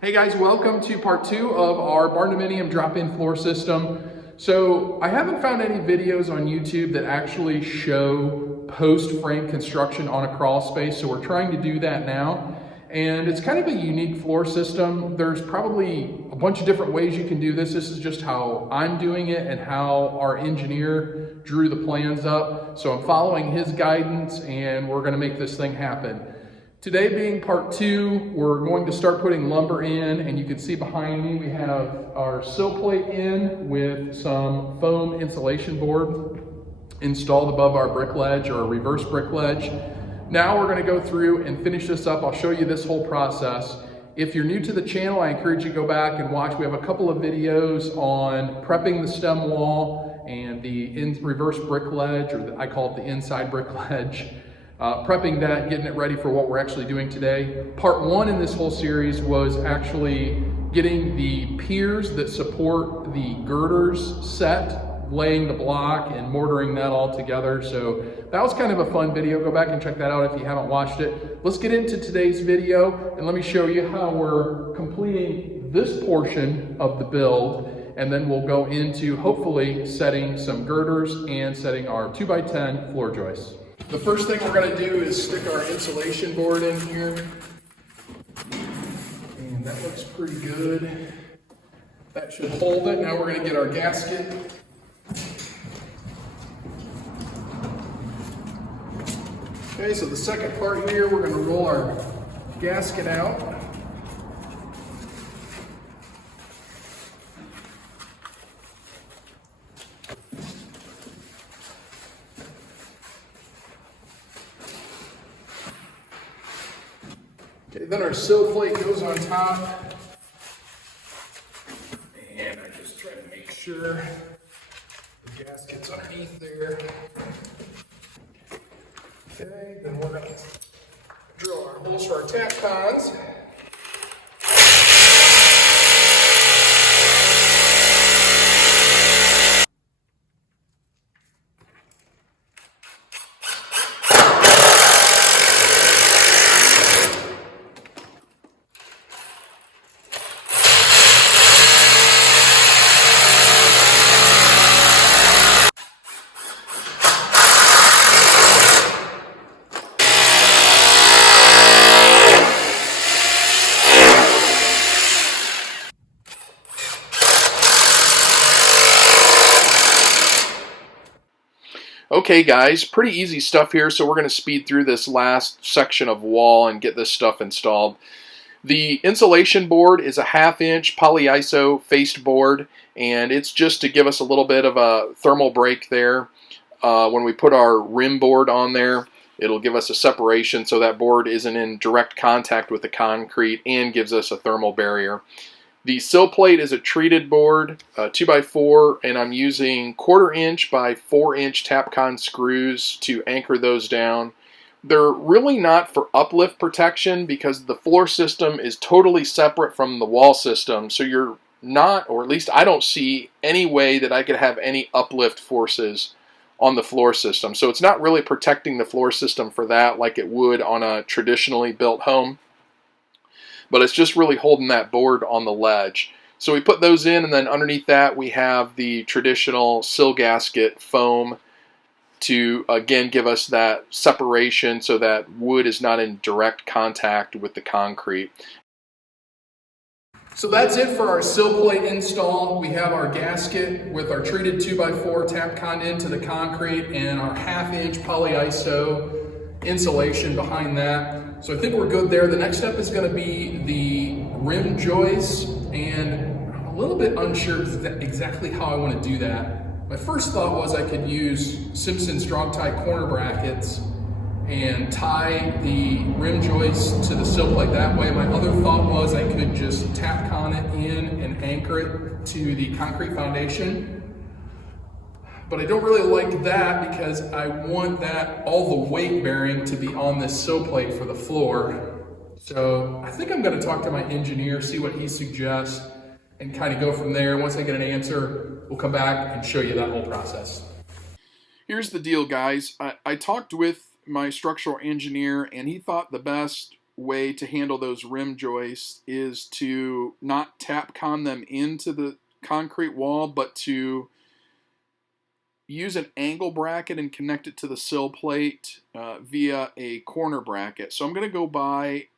Hey guys, welcome to part 2 of our Barndominium drop-in floor system. So I haven't found any videos on YouTube that actually show post-frame construction on a crawl space, so we're trying to do that now. And it's kind of a unique floor system. There's probably a bunch of different ways you can do this. This is just how I'm doing it and how our engineer drew the plans up. So I'm following his guidance and we're gonna make this thing happen. Today being part 2, we're going to start putting lumber in, and you can see behind me we have our sill plate in with some foam insulation board installed above our brick ledge or reverse brick ledge. Now we're going to go through and finish this up. I'll show you this whole process. If you're new to the channel, I encourage you to go back and watch. We have a couple of videos on prepping the stem wall and the reverse brick ledge, or I call it the inside brick ledge. Prepping that, getting it ready for what we're actually doing today. Part 1 in this whole series was actually getting the piers that support the girders set, laying the block and mortaring that all together. So that was kind of a fun video. Go back and check that out if you haven't watched it. Let's get into today's video and let me show you how we're completing this portion of the build, and then we'll go into hopefully setting some girders and setting our 2x10 floor joists. The first thing we're going to do is stick our insulation board in here. And that looks pretty good. That should hold it. Now we're going to get our gasket. Okay, so the second part here, we're going to roll our gasket out. Okay, then our sill plate goes on top. And I just try to make sure the gasket's underneath there. Okay, then we're going to drill our holes for our tap cons. Okay guys, pretty easy stuff here, so we're going to speed through this last section of wall and get this stuff installed. The insulation board is a 1/2-inch polyiso faced board, and it's just to give us a little bit of a thermal break there. When we put our rim board on there, it'll give us a separation so that board isn't in direct contact with the concrete and gives us a thermal barrier. The sill plate is a treated board, 2x4, and I'm using 1/4 inch by 4-inch Tapcon screws to anchor those down. They're really not for uplift protection because the floor system is totally separate from the wall system, so you're not, or at least I don't see any way that I could have any uplift forces on the floor system. So it's not really protecting the floor system for that like it would on a traditionally built home. But it's just really holding that board on the ledge. So we put those in, and then underneath that we have the traditional sill gasket foam to again give us that separation so that wood is not in direct contact with the concrete. So that's it for our sill plate install. We have our gasket with our treated 2x4 Tapcon into the concrete and our 1/2-inch polyiso insulation behind that. So I think we're good there. The next step is going to be the rim joists, and I'm a little bit unsure exactly how I want to do that. My first thought was I could use Simpson strong tie corner brackets and tie the rim joists to the sill plate that way. My other thought was I could just Tapcon it in and anchor it to the concrete foundation. But I don't really like that because I want that all the weight bearing to be on this sill plate for the floor. So I think I'm going to talk to my engineer, see what he suggests, and kind of go from there. Once I get an answer, we'll come back and show you that whole process. Here's the deal, guys. I talked with my structural engineer, and he thought the best way to handle those rim joists is to not tapcon them into the concrete wall, but to use an angle bracket and connect it to the sill plate via a corner bracket. So I'm going to go by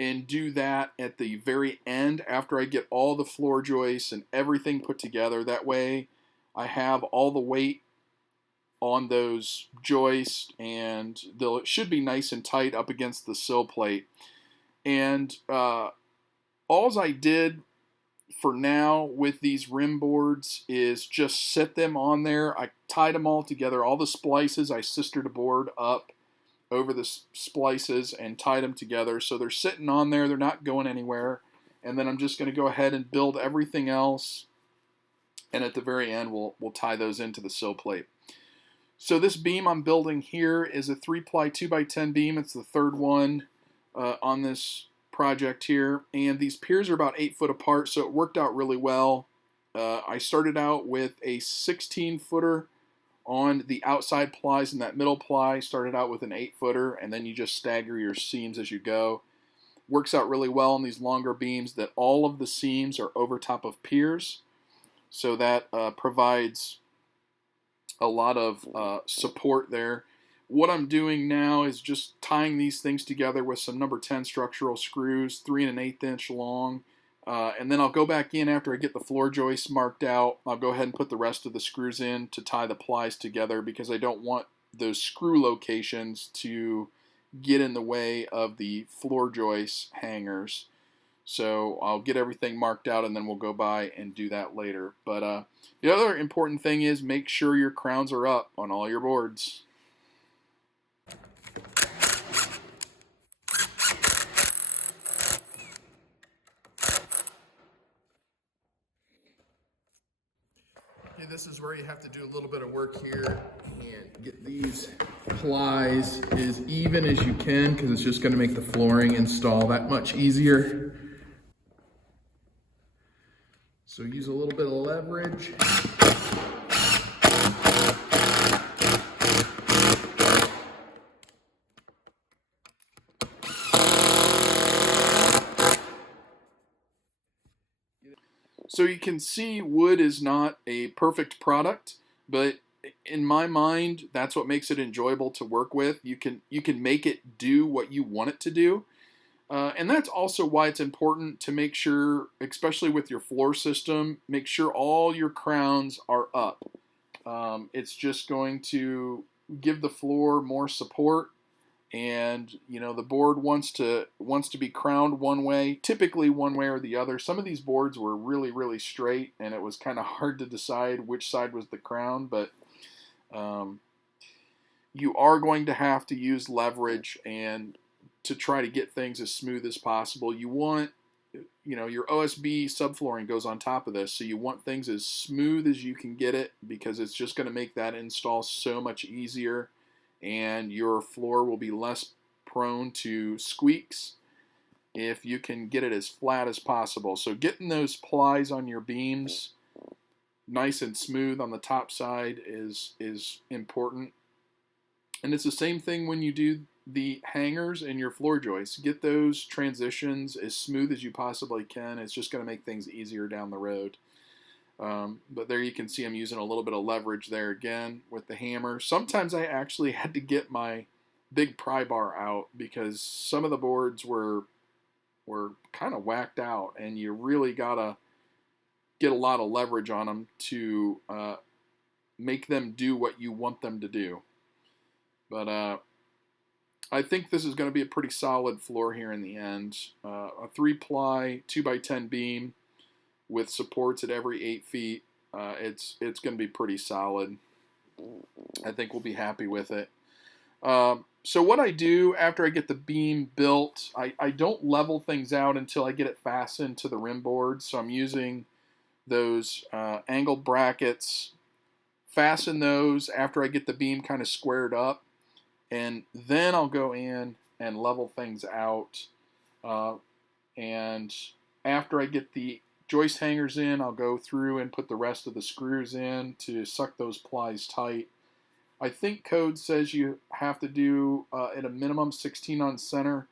and do that at the very end after I get all the floor joists and everything put together. That way I have all the weight on those joists, and it should be nice and tight up against the sill plate. And alls I did for now with these rim boards is just set them on there. I tied them all together. All the splices, I sistered a board up over the splices and tied them together. So they're sitting on there. They're not going anywhere. And then I'm just going to go ahead and build everything else. And at the very end, we'll tie those into the sill plate. So this beam I'm building here is a 3-ply 2x10 beam. It's the third one on this project here. And these piers are about 8 foot apart, so it worked out really well. I started out with a 16-footer on the outside plies, and that middle ply started out with an 8-footer, and then you just stagger your seams as you go. Works out really well on these longer beams that all of the seams are over top of piers, so that provides a lot of support there. What I'm doing now is just tying these things together with some number 10 structural screws, 3 1/8 inch long, and then I'll go back in after I get the floor joists marked out. I'll go ahead and put the rest of the screws in to tie the plies together, because I don't want those screw locations to get in the way of the floor joist hangers. So I'll get everything marked out, and then we'll go by and do that later. But the other important thing is make sure your crowns are up on all your boards. Okay, this is where you have to do a little bit of work here and get these plies as even as you can, because it's just going to make the flooring install that much easier. So use a little bit of leverage. So you can see wood is not a perfect product, but in my mind, that's what makes it enjoyable to work with. You can make it do what you want it to do. And that's also why it's important to make sure, especially with your floor system, make sure all your crowns are up. It's just going to give the floor more support, and the board wants to be crowned one way, typically one way or the other. Some of these boards were really straight, and it was kind of hard to decide which side was the crown, but you are going to have to use leverage and to try to get things as smooth as possible. You want, your OSB subflooring goes on top of this, so you want things as smooth as you can get it, because it's just going to make that install so much easier, and your floor will be less prone to squeaks if you can get it as flat as possible. So getting those plies on your beams nice and smooth on the top side is important. And it's the same thing when you do the hangers and your floor joists. Get those transitions as smooth as you possibly can. It's just going to make things easier down the road. But there you can see I'm using a little bit of leverage there again with the hammer. Sometimes I actually had to get my big pry bar out, because some of the boards were kind of whacked out, and you really got to get a lot of leverage on them to make them do what you want them to do. But I think this is going to be a pretty solid floor here in the end. A 3-ply 2x10 beam with supports at every 8 feet. It's going to be pretty solid. I think we'll be happy with it. So what I do after I get the beam built, I don't level things out until I get it fastened to the rim board. So I'm using those angled brackets, fasten those after I get the beam kind of squared up, and then I'll go in and level things out. And after I get the joist hangers in, I'll go through and put the rest of the screws in to suck those plies tight. I think code says you have to do at a minimum 16 on center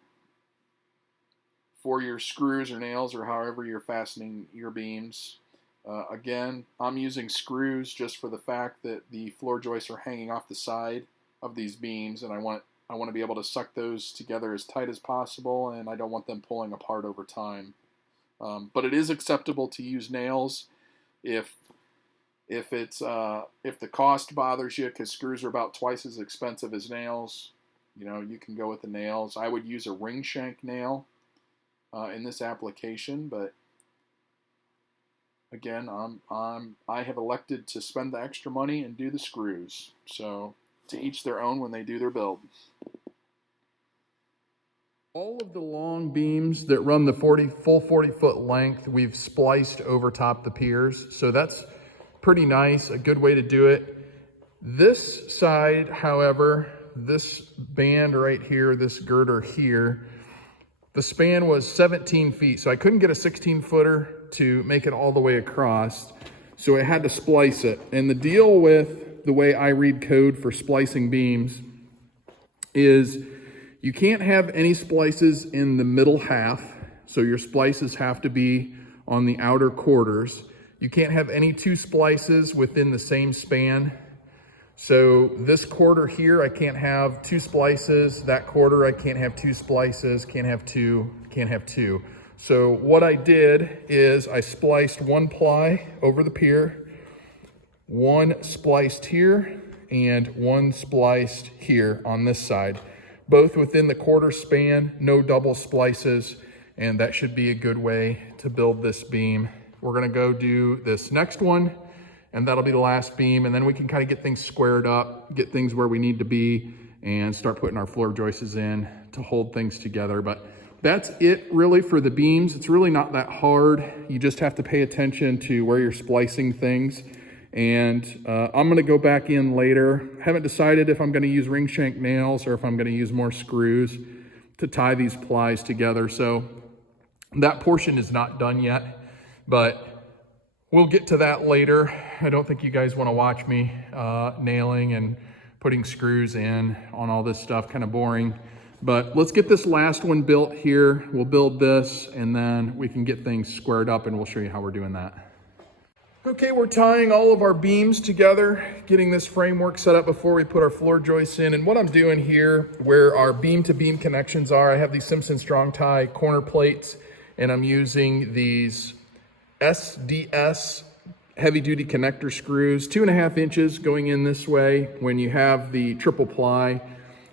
for your screws or nails or however you're fastening your beams. Again, I'm using screws just for the fact that the floor joists are hanging off the side of these beams, and I want to be able to suck those together as tight as possible, and I don't want them pulling apart over time. But it is acceptable to use nails if the cost bothers you, because screws are about twice as expensive as nails. You know, you can go with the nails. I would use a ring shank nail in this application, but again, I have elected to spend the extra money and do the screws. So to each their own when they do their build. All of the long beams that run the full 40-foot length, we've spliced over top the piers. So that's pretty nice, a good way to do it. This side, however, this band right here, this girder here, the span was 17 feet. So I couldn't get a 16-footer to make it all the way across. So I had to splice it. And the deal with the way I read code for splicing beams is you can't have any splices in the middle half, so your splices have to be on the outer quarters. You can't have any two splices within the same span. So this quarter here, I can't have two splices. That quarter, I can't have two splices. Can't have two, can't have two. So what I did is I spliced one ply over the pier, one spliced here, and one spliced here on this side. Both within the quarter span, no double splices, and that should be a good way to build this beam. We're gonna go do this next one, and that'll be the last beam, and then we can kind of get things squared up, get things where we need to be, and start putting our floor joists in to hold things together. But that's it really for the beams. It's really not that hard. You just have to pay attention to where you're splicing things. And I'm gonna go back in later. Haven't decided if I'm gonna use ring shank nails or if I'm gonna use more screws to tie these plies together. So that portion is not done yet, but we'll get to that later. I don't think you guys wanna watch me nailing and putting screws in on all this stuff, kind of boring. But let's get this last one built here. We'll build this and then we can get things squared up and we'll show you how we're doing that. Okay, we're tying all of our beams together, getting this framework set up before we put our floor joists in. And what I'm doing here, where our beam to beam connections are, I have these Simpson Strong Tie corner plates, and I'm using these SDS heavy duty connector screws, 2.5 inches going in this way when you have the triple ply.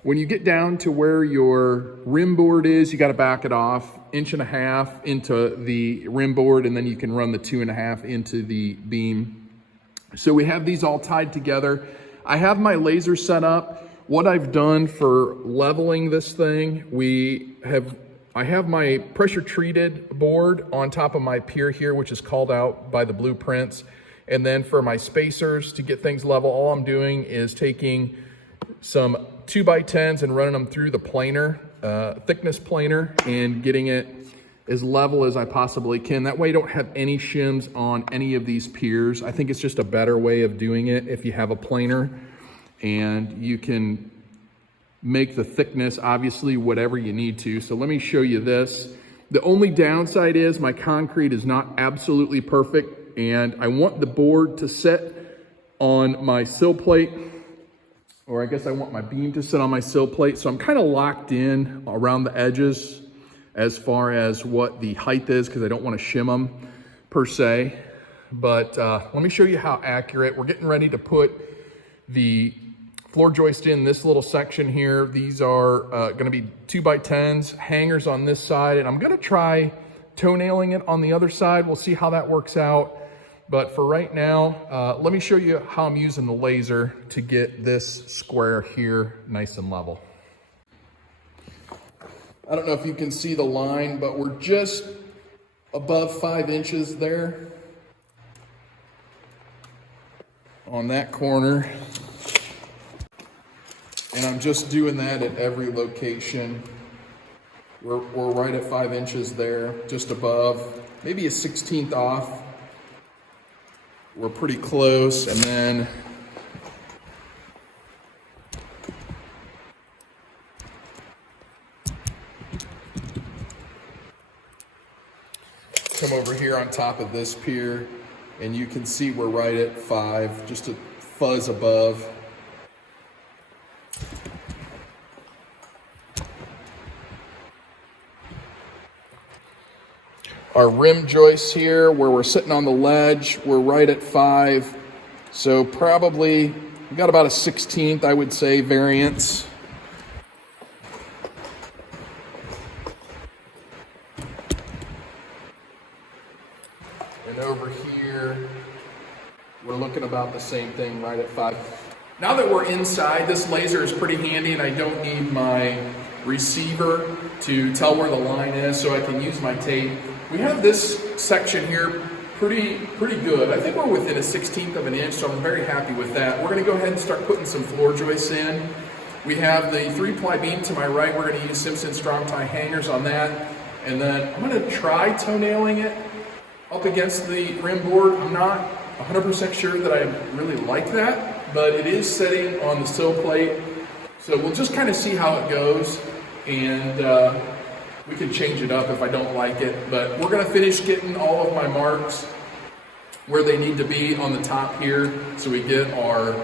When you get down to where your rim board is, you got to back it off 1.5 inches into the rim board, and then you can run the 2.5 into the beam. So we have these all tied together. I have my laser set up. What I've done for leveling this thing, I have my pressure treated board on top of my pier here, which is called out by the blueprints. And then for my spacers to get things level, all I'm doing is taking some 2x10s and running them through the planer, thickness planer, and getting it as level as I possibly can. That way I don't have any shims on any of these piers. I think it's just a better way of doing it if you have a planer, and you can make the thickness obviously whatever you need to. So let me show you this. The only downside is my concrete is not absolutely perfect, and I want the board to sit on my sill plate, or I guess I want my beam to sit on my sill plate. So I'm kind of locked in around the edges as far as what the height is, because I don't want to shim them per se. But let me show you how accurate. We're getting ready to put the floor joist in this little section here. These are going to be 2x10s, hangers on this side, and I'm going to try toenailing it on the other side. We'll see how that works out. But for right now, let me show you how I'm using the laser to get this square here nice and level. I don't know if you can see the line, but we're just above 5 inches there on that corner. And I'm just doing that at every location. We're right at 5 inches there, just above, maybe a 1/16 off. We're pretty close, and then Come over here on top of this pier, and you can see we're right at 5, just a fuzz above. Our rim joists here, where we're sitting on the ledge, we're right at 5. So probably, we got about a 16th, I would say, variance. And over here, we're looking about the same thing, right at 5. Now that we're inside, this laser is pretty handy, and I don't need my receiver to tell where the line is, so I can use my tape. We have this section here pretty good. I think we're within a 16th of an inch, so I'm very happy with that. We're gonna go ahead and start putting some floor joists in. We have the 3-ply beam to my right. We're gonna use Simpson strong tie hangers on that. And then I'm gonna try toenailing it up against the rim board. I'm not 100% sure that I really like that, but it is sitting on the sill plate. So we'll just kind of see how it goes, and we can change it up if I don't like it. But we're gonna finish getting all of my marks where they need to be on the top here, so we get our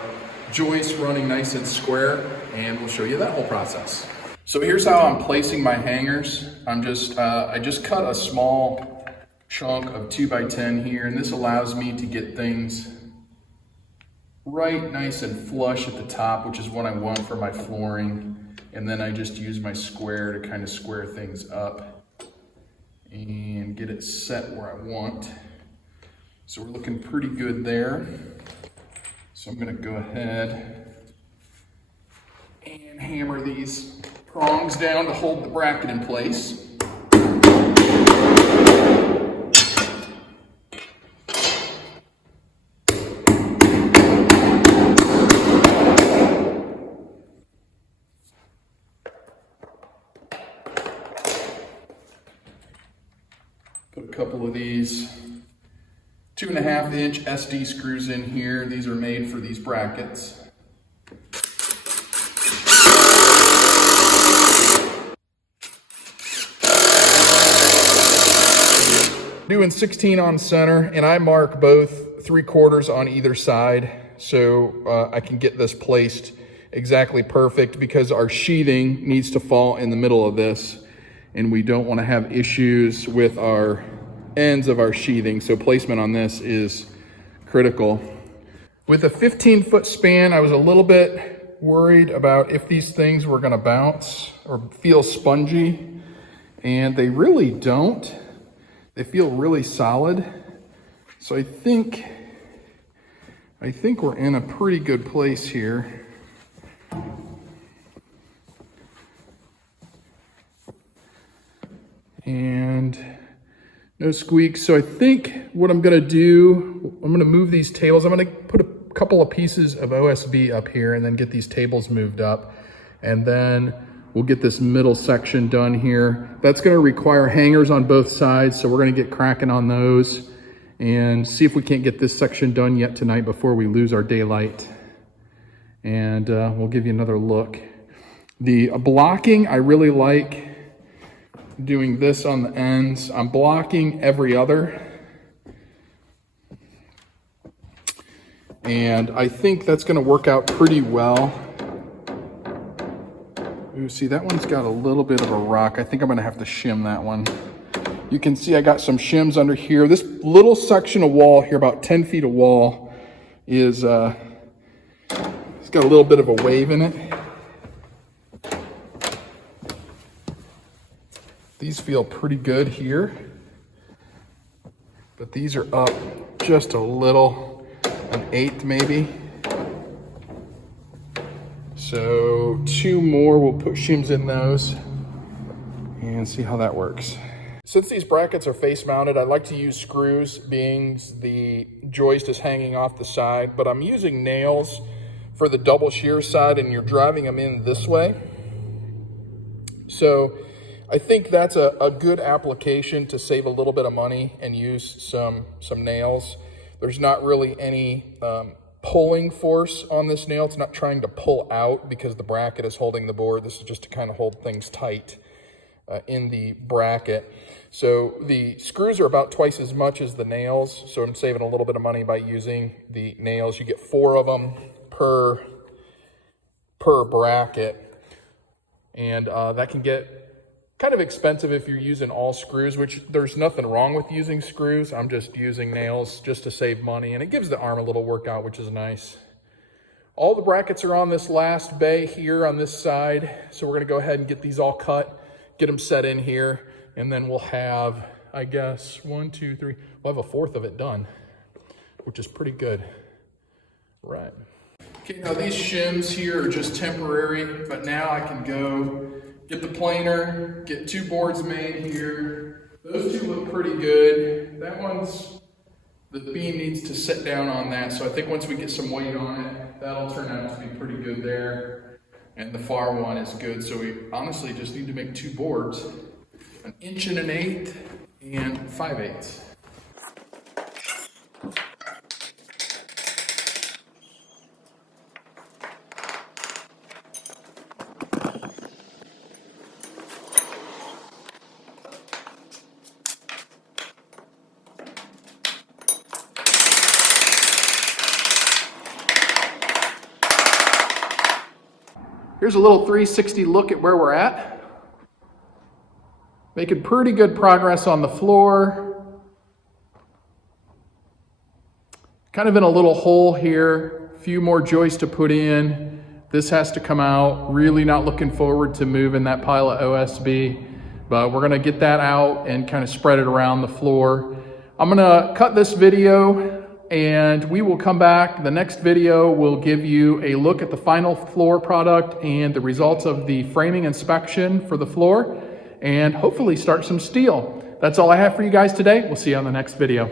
joists running nice and square, and we'll show you that whole process. So here's how I'm placing my hangers. I just cut a small chunk of 2x10 here, and this allows me to get things right nice and flush at the top, which is what I want for my flooring. And then I just use my square to kind of square things up and get it set where I want. So we're looking pretty good there. So I'm gonna go ahead and hammer these prongs down to hold the bracket in place. Put a couple of these 2.5-inch SD screws in here. These are made for these brackets. Doing 16 on center, and I mark both 3/4 on either side, so I can get this placed exactly perfect, because our sheathing needs to fall in the middle of this, and we don't want to have issues with our ends of our sheathing, so placement on this is critical. With a 15-foot span, I was a little bit worried about if these things were going to bounce or feel spongy, and they really don't. They feel really solid. So I think we're in a pretty good place here. And no squeaks. So I think what I'm gonna do, I'm gonna move these tables. I'm gonna put a couple of pieces of OSB up here and then get these tables moved up. And then we'll get this middle section done here. That's gonna require hangers on both sides, so we're gonna get cracking on those and see if we can't get this section done yet tonight before we lose our daylight. And we'll give you another look. The blocking, I really like doing this on the ends. I'm blocking every other. And I think that's gonna work out pretty well. Ooh, see, that one's got a little bit of a rock. I think I'm gonna have to shim that one. You can see I got some shims under here. This little section of wall here, about 10 feet of wall, is it's got a little bit of a wave in it. These feel pretty good here, but these are up just a little, an 1/8 maybe. So 2 more, we'll put shims in those and see how that works. Since these brackets are face mounted, I like to use screws, being the joist is hanging off the side, but I'm using nails for the double shear side, and you're driving them in this way. So I think that's a good application to save a little bit of money and use some nails. There's not really any pulling force on this nail. It's not trying to pull out because the bracket is holding the board. This is just to kind of hold things tight in the bracket. So the screws are about twice as much as the nails. So I'm saving a little bit of money by using the nails. You get 4 of them per bracket. And that can get kind of expensive if you're using all screws, which there's nothing wrong with using screws. I'm just using nails just to save money, and it gives the arm a little workout, which is nice. All the brackets are on this last bay here on this side. So we're gonna go ahead and get these all cut, get them set in here, and then we'll have, I guess, 1, 2, 3, we'll have a 4th of it done, which is pretty good. Right. Okay, now these shims here are just temporary, but now I can go get the planer, get 2 boards made here. Those 2 look pretty good. That one's, the beam needs to sit down on that, so I think once we get some weight on it, that'll turn out to be pretty good there. And the far one is good, so we honestly just need to make 2 boards, 1 1/8 and 5/8. Here's a little 360 look at where we're at. Making pretty good progress on the floor. Kind of in a little hole here, a few more joists to put in. This has to come out. Really not looking forward to moving that pile of OSB, but we're gonna get that out and kind of spread it around the floor. I'm gonna cut this video and we will come back. The next video will give you a look at the final floor product and the results of the framing inspection for the floor, and hopefully start some steel. That's all I have for you guys today. We'll see you on the next video.